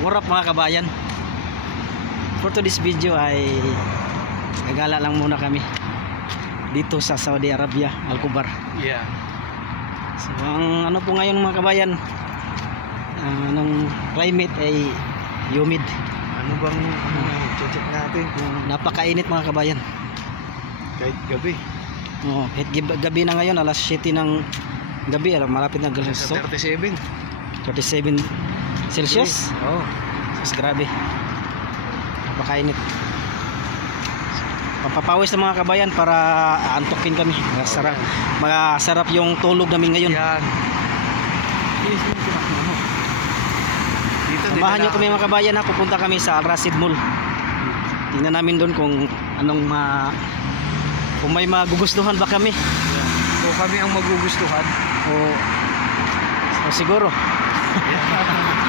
What up mga kabayan? For today's video ay gagala lang muna kami dito sa Saudi Arabia, Al-Khobar. Yeah. So ang ano po ngayon mga kabayan, anong climate ay humid. Ano bang check natin kung Napakainit mga kabayan. kahit gabi Kahit gabi na ngayon, alas 7 ng gabi, malapit na sa 37. 37 Celsius. Oo. Mas grabe. Napakainit. Pampapawis ng mga kabayan para antukin kami. Masarap yung tulog namin ngayon. Yan. Dito Samahan nyo kami mga kabayan ha, pupunta kami sa Al Rasid Mall. Tingnan namin doon kung kung may magugustuhan ba kami. O kami ang magugustuhan. O siguro. Yeah.